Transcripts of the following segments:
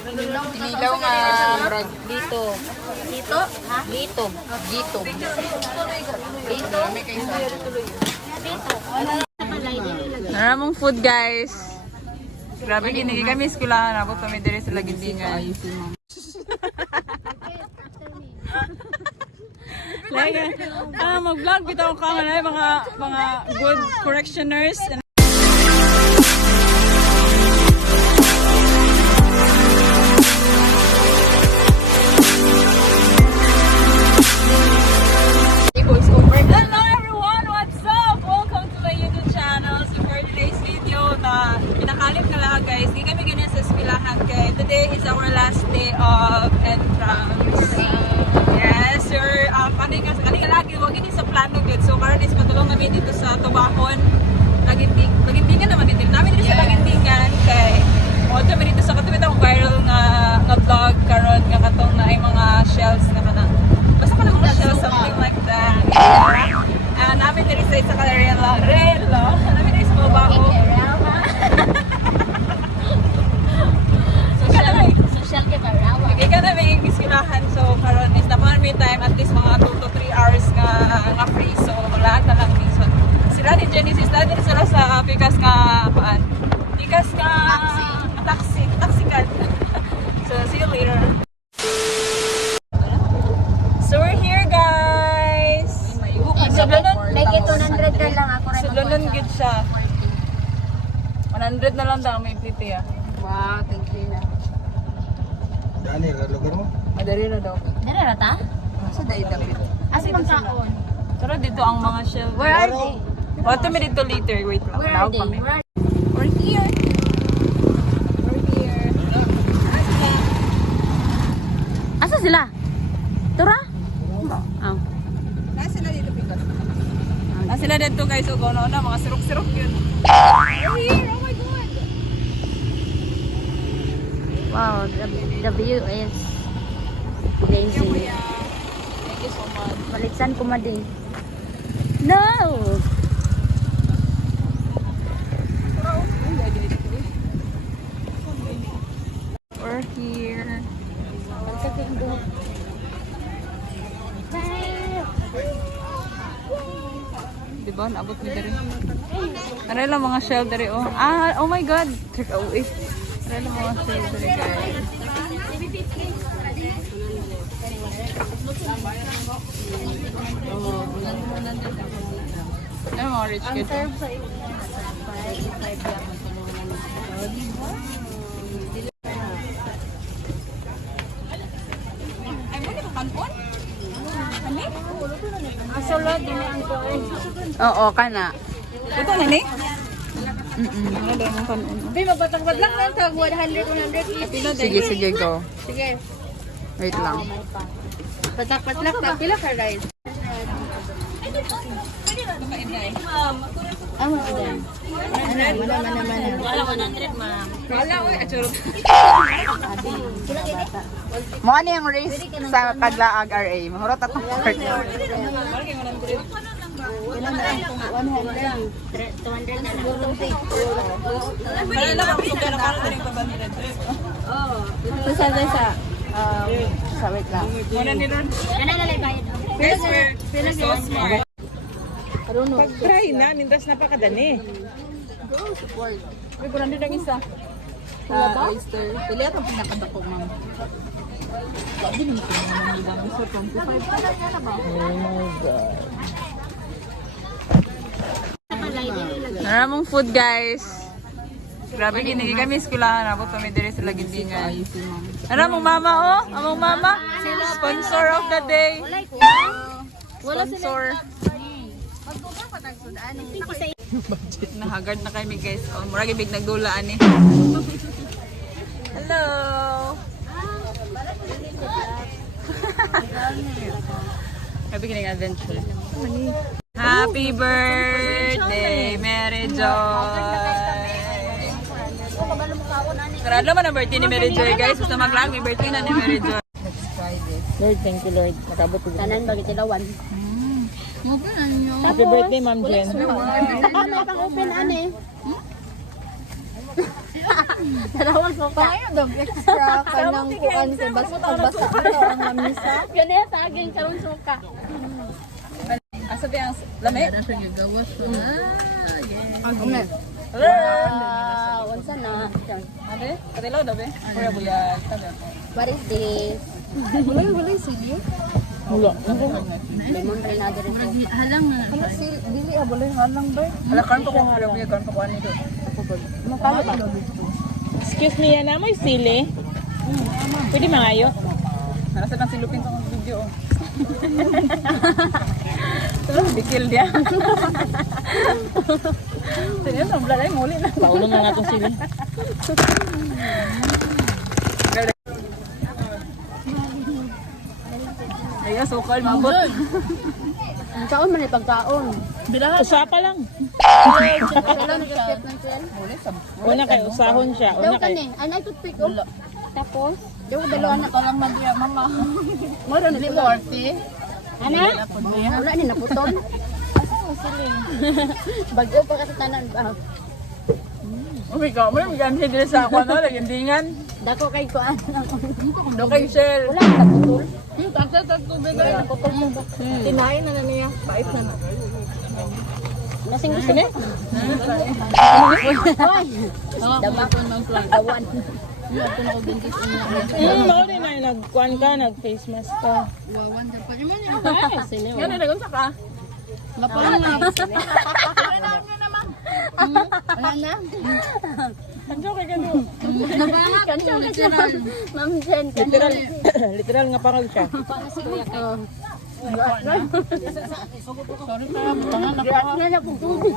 Inilaw nga murag dito. Dito? Ha? Dito. Dito. Dito? Dito. Naramong food guys. Grabe ginigi kami eskulahan ako kami dire sa Lagindingan. Like, mag-vlog bitaw ka nga mga good correctioners. Hello everyone, what's up? Welcome to my YouTube channel. So for today's video na pinakalip na lahat guys, di kami ganyan sa eskwelahan kay today is our last day of entrance. Yes, sir. Kaning lagi wag ini sa plano gid. So karon is patulong kami dito sa Tubahon. Lagindingan naman dito. Namin dito sa Lagindingan kay mo kami dito sa katubit ang viral nga vlog karon nga katong na ay mga shells na kanang basta ka mga shells something like that. Namin dito sa Calarela. Namin dito sa Babaho. Social ka ba? Rawa. Okay ka na may iskinahan. So karon is naman may time at least mga 2 to 3 hours nga free. So lahat na lang minsan. Sila ni Genesis dati sila sa Pikas nga paan. Pikas nga taxi card. So see you later. So we're here guys. Like 200 ka lang ako rin. Sulunon gid siya. 100 na lang daw may plite ah. Wow, thank you na. Dani, lugar mo? Madali na daw. Dere ra ta? Sa dai David. Asa bang kaon? Pero dito ang mga shell. Where are they? What to me dito later. Wait lang. Where Daw are they? kami. Where are We're here. We're here. Asa sila? Tura? Oh. Nasa sila dito Pikas. Nasa sila dito guys. So gano na mga sirok-sirok yun. We're here. Oh my god. Wow, the view is amazing. Thank you so much. Balikan ko madi. No! We're here. Diba? Naabot mo diri. Aray lang mga shell diri oh. Oh my god. Check out it. Aray lang mga shell diri guys. Ano mga rich kid? Ay mo ni kampon? Ani? Asolo din ang ko. Oo, kana. Ito na ni? Ano daw yung kanon? Bi magbatang-batlang lang tag 100. Sige, go. Sige. Wait lang. Patak-patak ta pila ka rice? Ano ba yan? Wala 100 ma'am. Wala, oy, achurot. Mo ano yung race sa Kaglaag RA? Mahurot atong part. 200 na lang. Wala lang ang sugar na karon din pa ba nila? Sa wait lang. Muna ni Ron. Kana na lang bayad. Guys, we're so smart. Pag-try na, nindas na pa kadani. May brand din ang isa. Oyster. Pili atong pinakadako, ma'am. Lagi naman ito naman nilang isa. 25. Naramong food guys. Grabe ginigi kami eskulahan ako kami dire sa Lagindingan. Naramong mama oh, among mama. Sponsor of the day. Sponsor. Nahagard na kami guys. Oh, murag ibig nagdula ani. Hello. Happy kining adventure. Happy birthday, Mary Joy. Karad naman ang birthday ni Mary Joy guys. Basta mag-vlog, may birthday na ni Mary Joy. Lord, thank you Lord. Nakabot ko. Tanan bagi tilawan. Happy birthday, Ma'am Jen. Ano may pang open ane? Dalawang suka. Paano daw extra ka ng kuan sa basta pagbasa ito ang lamisa? Ganyan sa akin, sarong suka. Asa ba ang lami? Unsa na? Abe, katilaw daw be. Kuya buyag. What is this? Wala sili. Wala. Lemon renado rin po. Ano sili? Dili wala halang ba? Ala kan ko kuya buyag kan ko kuan nito. Makalo ba? Excuse me, yan na mo yung sili. Pwede mangayo. Nasa nang silupin sa video. Terus dikil dia. Tingnan mo, wala yung muli na. Paulo na nga itong sili. Ayo, sukal, mabot. Ang kaon man ay pagkaon. Usapa lang. Wala nag-step ng 12. Una kay usahon siya. Daw Una ka kay... ni, anay toothpick oh. Tapos, daw dalawa na. Lang man diya mama. Moro na Dili ito. mo arte. Ana? Wala ni naputol. Bago pa kasi tanan ba? Oh my God, may ganhi din sa ako, no? Lagindingan. Dako kay kuan. Do kay Shell. Wala na naputol. Tinayin na niya. Bait na na. Nasing gusto ni? Dama ko ng dawan. Mao din na nagkuan ka, nag-face mask ka. Ay, sino? Yan, nagunsa ka. Lapan na. Wala na? Kanso kay gano. Kanso ka siya. Ma'am Jen, Literal, literal nga parang siya. Paano si Kuya kayo? Wala na pong tubig.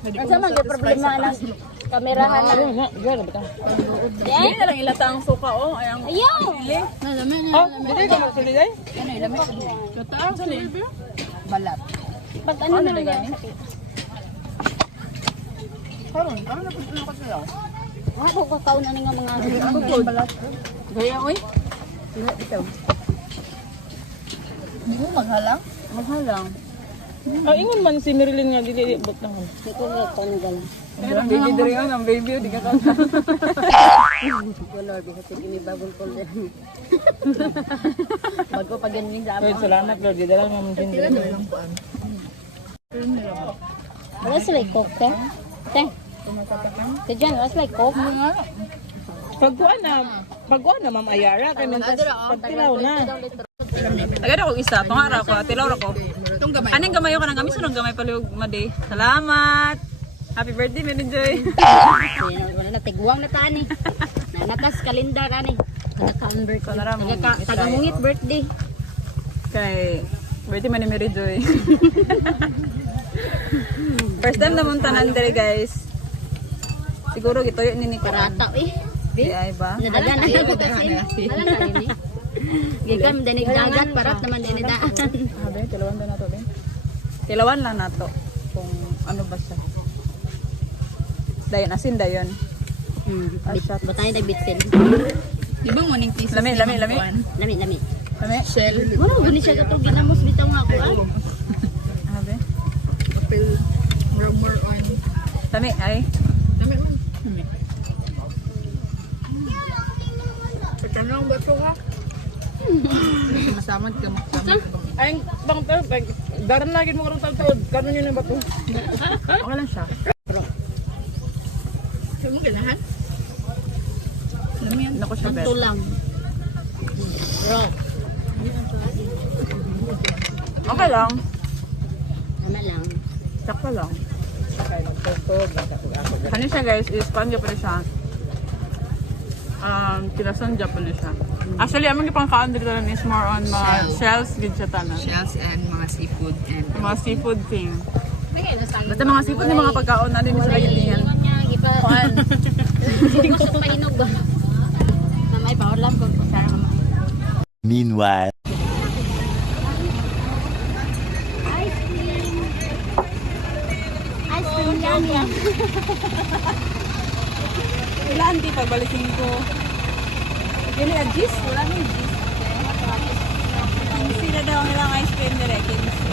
Asa man may problema ng kamerahan na. Ayun nga, diyan ba ta? Hindi na lang ilata ang suka, oh. Ay, ang Ayaw! Oh, dili ka magsulit ay? Balat. Pag ano na lang Karon, ano na pud ko sila? Wala ko kakaon na nga mga Balat. gaya, oy. Hindi mo maghalang? Maghalang. Oh, ingon man si Marilyn nga dili bot na hon. Hindi ko nga kung galang. Pero baby diri yun, ang baby, di ka kanta. Wala, bisa sige may bagong folder. Bago pa ganun sa Lord, salamat Lord, gidala mo din diri. Wala sila coke, te? Te? Te dyan, wala sila coke? Pagkuan na Ma'am Ayara kay mintas pagtilaw na. Agad ako isa, tungara ko, tilaw ko. Anong gamay ko nang kami, sunong gamay paliwag madi. Salamat! Happy birthday, Mary Joy! Wala na, tigwang na tani. Nanakas kalendar, ani. Nanakan birthday. Tagamungit birthday. Kay birthday man ni Mary Joy. First time namunta nandere guys. Siguro gitoyo ni Parata, eh. Di ay ba? Nadagan na ako kasi. Wala na rin, eh. Gigam, danig dagat, parat naman dinidaan. Habe, tilawan ba nato din? Tilawan lang nato kung ano ba siya. Dayon asin dayon. Batay na bitsin. Di ba morning pieces? Lami. Lami. Lami. Shell. Wala, guni siya katong ginamos bitaw nga ako, ah. Habe. Apil. More on. Lami ay. Dami man. Tanong ba ito ha? Masamad ka magsamad. Ay, bang tawag, daran lagi mo karong tawag, kanon yun ang bato. Okay lang siya. Saan mo ganahan? Lami yan. Nako siya bet. Santo lang. Bro, Okay lang. tama lang. Sakto lang. Ano siya guys, is panja pa siya. Kilasan Japanese siya. Actually, among ipangkaan dito lang is more on mga shells, gid siya tanan. Shells and mga seafood and Mga seafood thing. Basta mga seafood ni mga pagkaon na din sila yung tingin. Ingon niya, iba. Kuan. Gusto ko mahinog ba? Mamay, bawal lang ko. Sana mamay. Meanwhile. Ice cream. Ice cream yan. Ilan di pagbalikin ko. Dili agis, wala ni agis. Sila daw ang ilang ice cream nila, Kinsey.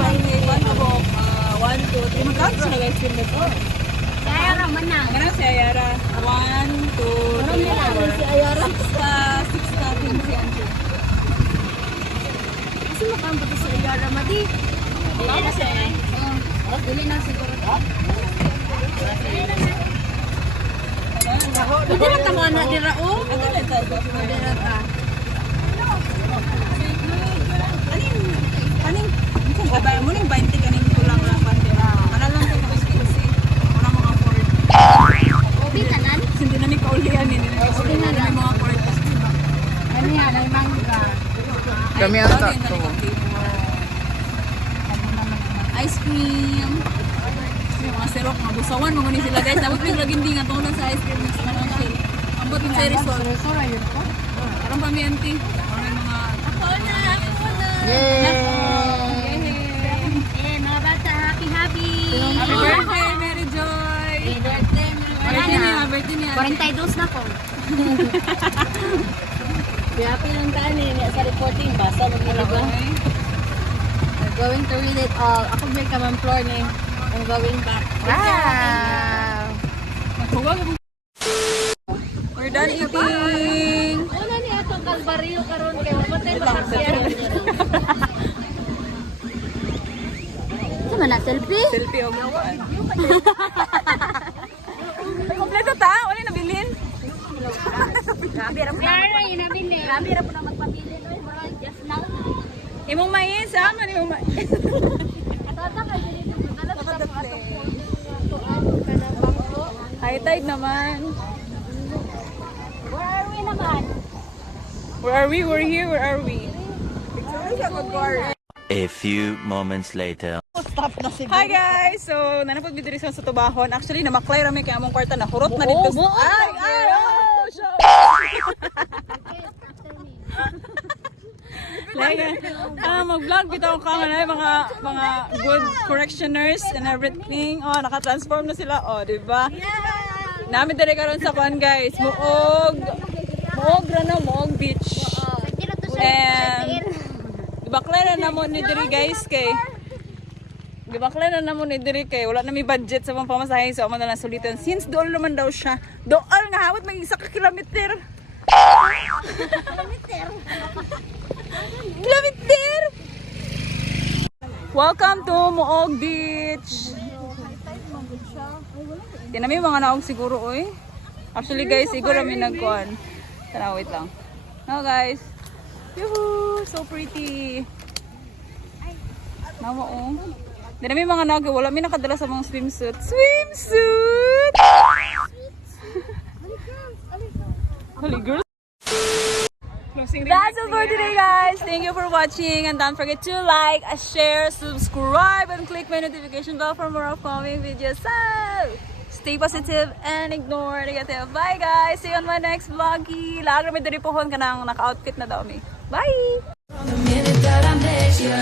Kinsey, 1, 2, 3. Magkano sila ice cream nito? Ayara man na. Mana si Ayara? 1, 2, 3, 4. Si Ayara. 6 natin si Anjo. Kasi makambot sa Ayara madi. Dili na siya. Dili na siguro. Dili na tama na dira o. Dira ta. Kaning babay mo ning 20 kaning kulang lang bandera. Ana lang ko ng excuse. Wala mga court. Obi tanan. Hindi na ni kaulian ni. Hindi na ni mga court. Ano yan ang mangga. Kami ata to. Ice cream. Yung mga syrup, mga busawan, mga ni sila guys. Dapat may laging di nga tungkol sa ice cream mix na lang siya. Ambot yung cherry sol. Parang pamiyanti. Parang mga ako na. Yay! Mga bata, happy. Happy birthday, Mary Joy! Happy birthday, Birthday niya, birthday niya. 42 na ko. Happy lang tani niya sa reporting. Basa mo nila ba? I'm going to read it all. Ako may kamang floor ni. I'm going back. Wow! We're done eating! Una ni ato kalbaryo karon kay mamatay masakyan. Sama na selfie? Selfie o mga paan. Kompleto ta? Wala na bilhin? Grabe ra po na magpamili. Grabe ra po na magpamili. Just now. Imong mais, ha? Man imong mais. Tata kay dito magalat sa ato po. High tide naman. Where are we naman? Where are we? We're here. Where are we? A few moments later. Hi guys! So, nanapod dito rin sa tubahon. Actually, namaklay rami kay among kwarta na hurot na dito. Ay! Ay! Oh! Show! Like, mag-vlog bitaw ka man mga good correctioners and everything. Oh, naka-transform na sila. Oh, di ba? Namin dali karon sa kuan guys. Muog beach. And gibaklay na namon ni diri guys kay gibaklay na namon ni diri kay wala na mi budget sa mga pamasahe so amo na lang sulitan since dool naman daw siya. Dool nga hawat mag 1 kilometer. Kilometer. Welcome to Muog Beach. Yan na may mga naog siguro oy. Actually guys, siguro may nagkuhan. Tara, wait lang. No guys. Yoo-hoo! So pretty. Nawa oh. Yan na may mga naog. Wala may nakadala sa mga swimsuit. Swimsuit! Holy girl. That's all for today guys. Thank you for watching and don't forget to like, share, subscribe and click my notification bell for more upcoming videos. So, stay positive and ignore negative. Bye guys. See you on my next vloggy. Lagra may dari pohon ka nang naka-outfit na daw mi. Bye! The minute that I met you.